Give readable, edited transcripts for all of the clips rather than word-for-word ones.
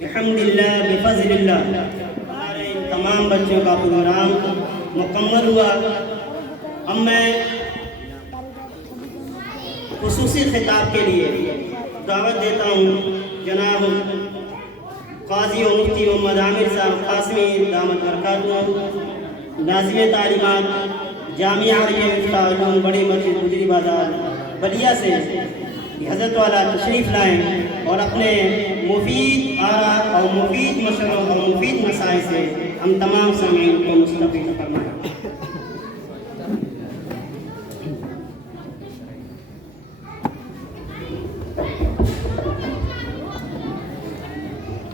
الحمدللہ بفضل اللہ ہمارے ان تمام بچوں کا پروگرام مکمل ہوا۔ اب میں خصوصی خطاب کے لیے دعوت دیتا ہوں جناب قاضی و مفتی محمد عامر صاحب قاسمی دامت برکاتہ، ناظم تعلیمات جامعہ علیہ مفتاح علوم بڑی مسجد گجری بازار بلیا سے حضرت والا تشریف لائیں اور اپنے مفید آراء اور مفید مشوروں اور مفید مسائل سے ہم تمام سامعین کو مستفید فرمائیں۔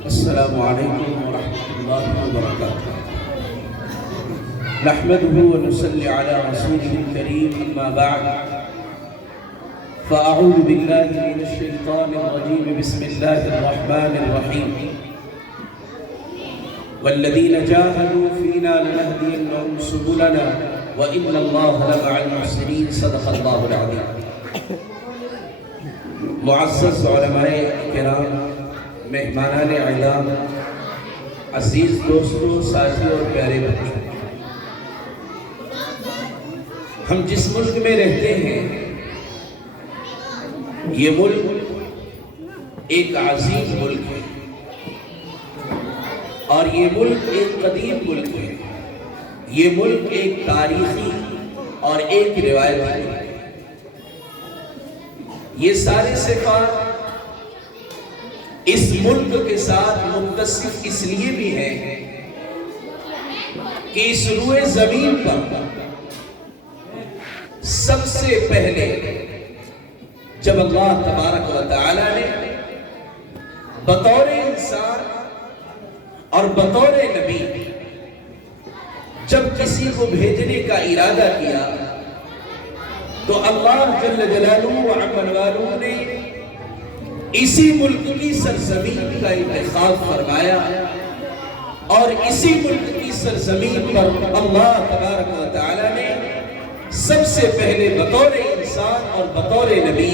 السلام علیکم ورحمۃ اللہ وبرکاتہ۔ نحمده ونصلي على رسوله الكريم اما بعد فأعوذ بالله من الشيطان الرجيم بسم الله الرحمن الرحيم والذين جاهدوا فينا لنهدينهم سبلنا وإن الله لمع المحسنين صدق الله العظيم۔ معزز علماء کرام، مہمانان اعلام، عزیز دوستوں، ساتھیوں اور پیارے بچوں، ہم جس ملک میں رہتے ہیں یہ ملک ایک عظیم ملک ہے اور یہ ملک ایک قدیم ملک ہے۔ یہ ملک ایک تاریخی اور ایک روایتی ملک ہے۔ یہ سارے صفات اس ملک کے ساتھ متصف اس لیے بھی ہیں کہ اس روئے زمین پر سب سے پہلے جب اللہ تبارک و تعالی نے بطور انسان اور بطور نبی جب کسی کو بھیجنے کا ارادہ کیا تو اللہ جل جلالہ و عمل والہ نے اسی ملک کی سرزمین کا انتخاب فرمایا اور اسی ملک کی سرزمین پر اللہ تبارک و تعالی نے سب سے پہلے بطور انسان اور بطور نبی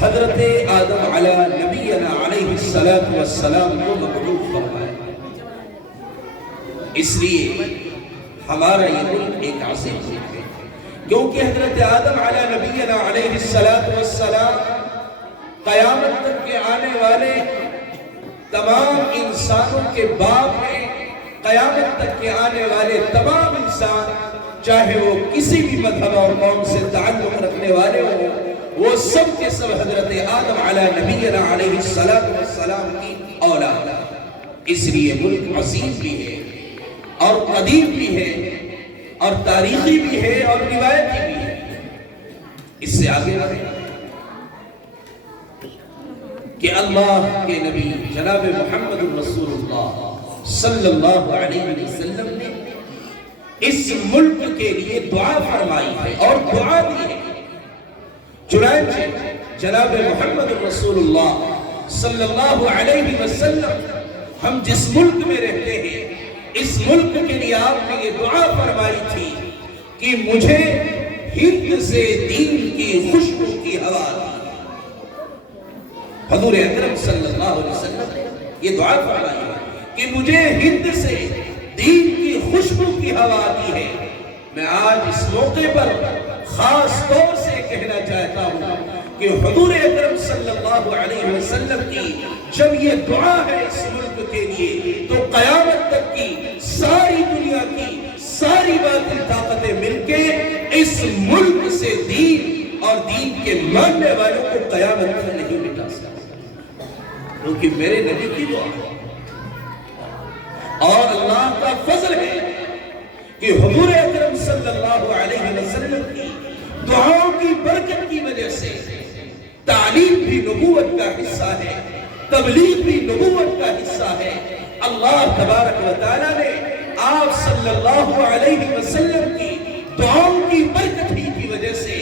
حضرت آدم علی نبینا علیہ السلام کو مبعوث فرمایا۔ اس لیے ہمارا یہ ملک ایک عظیم ملک ہے، کیونکہ حضرت آدم علی نبینا علیہ السلام قیامت تک کے آنے والے تمام انسانوں کے باپ ہیں۔ قیامت تک کے آنے والے تمام انسان چاہے وہ کسی بھی مذہب اور قوم سے تعلق رکھنے والے ہوں، وہ سب کے سب حضرت آدم علی نبینا علیہ السلام کی اولاد۔ اس لیے ملک عظیم بھی ہے اور قدیم بھی ہے اور تاریخی بھی ہے اور روایتی بھی ہے۔ اس سے آگے بڑھیں کہ اللہ کے نبی جناب محمد رسول اللہ صلی اللہ علیہ وسلم نے اس ملک کے لیے دعا فرمائی ہے اور دعا دی ہے۔ چنانچہ جناب محمد رسول اللہ صلی اللہ علیہ وسلم ہم جس ملک میں رہتے ہیں اس ملک کے لیے آپ نے یہ دعا فرمائی تھی کہ مجھے ہند سے دین کی خوشبو کی ہوا دی۔ حضور اکرم صلی اللہ علیہ وسلم نے یہ دعا فرمائی ہے کہ مجھے ہند سے دین کی خوشبو کی ہوا آتی ہے۔ میں آج اس موقع پر خاص طور سے کہنا چاہتا ہوں کہ حضور اکرم صلی اللہ علیہ وسلم کی جب یہ دعا ہے اس ملک کے لیے تو قیامت تک کی ساری دنیا کی ساری باطل طاقتیں مل کے اس ملک سے دین اور دین کے ماننے والوں کو قیامت تک نہیں مٹا سکتا، کیونکہ میرے نبی کی دعا ہے اور اللہ کا فضل ہے کہ حضور اکرم صلی اللہ علیہ وسلم کی دعاؤں کی برکت کی وجہ سے تعلیم بھی نبوت کا حصہ ہے، تبلیغ بھی نبوت کا حصہ ہے۔ اللہ تبارک و تعالی نے آپ صلی اللہ علیہ وسلم کی دعاؤں کی برکت ہی کی وجہ سے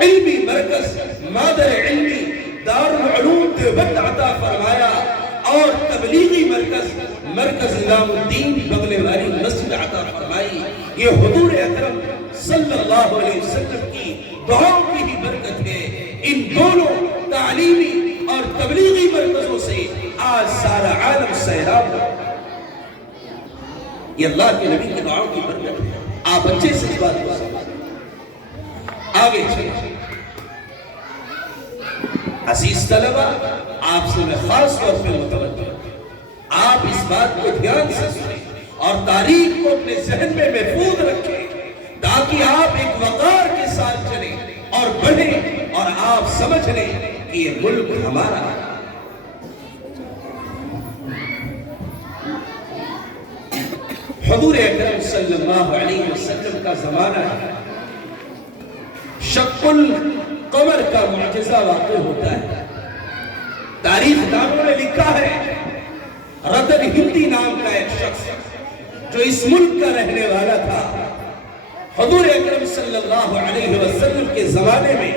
علمی مرکز مادر علمی دارالعلوم دیوبند عطا فرمایا اور تبلیغی مرکز نظام الدین بغل والی مسجد عطا فرمائی۔ یہ حضور اکرم صلی اللہ علیہ وسلم کی دعاؤں کی ہی برکت ہے۔ ان دونوں تعلیمی اور تبلیغی مرکزوں آج سارا عالم سیراب ہو. یہ اللہ کے نبی کی دعاؤں کی برکت ہے. آپ اچھے سے اس بات کو سمجھیں. آگے چلیں. عزیز طلبہ، آپ سے میں خاص طور پہ متوجہ ہوں. آپ اس بات کو دھیان سے سنیں اور تاریخ کو اپنے ذہن میں محفوظ رکھیں تاکہ آپ ایک وقار کے ساتھ چلیں اور بڑھیں اور آپ سمجھ لیں کہ یہ ملک ہمارا ہے. حضور اکرم صلی اللہ علیہ وسلم کا زمانہ ہے. شق القمر کا معجزہ واقع ہوتا ہے. تاریخ دانوں نے لکھا ہے رتن ہندی نام کا ایک شخص جو اس ملک کا رہنے والا تھا، حضور اکرم صلی اللہ علیہ وسلم کے زمانے میں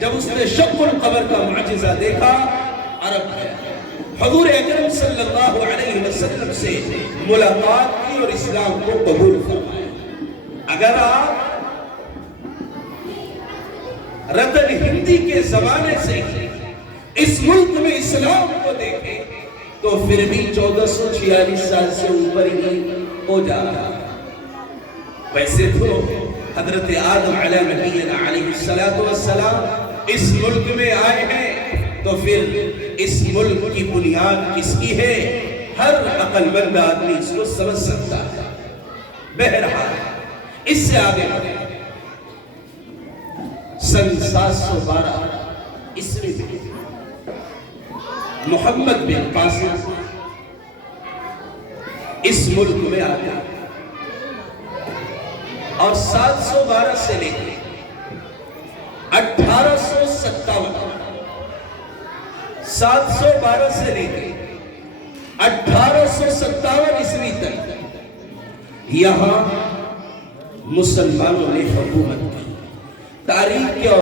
جب اس نے شق القمر کا معجزہ دیکھا، عرب ہے، حضور اکرم صلی اللہ علیہ وسلم سے ملاقات کی اور اسلام کو قبول فرمایا. اگر آپ رتن ہندی کے زمانے سے اس ملک میں اسلام کو دیکھیں تو پھر بھی 1446 سال سے اوپر ہی ہو جاتا. ویسے تو حضرت آدم علیہ نبینا علیہ السلام اس ملک میں آئے ہیں تو پھر اس ملک کی بنیاد کس کی ہے؟ ہر عقل مند آدمی اس کو سمجھ سکتا ہے. بہرحال اس سے آگے بڑھیں. سن 712 عیسوی میں محمد بن قاسم اس ملک میں آتے ہیں اور 712 سے لے کے 1857 712 سے لے کے 1857 عیسوی تک یہاں مسلمانوں نے حکومت کی. تاریخ کے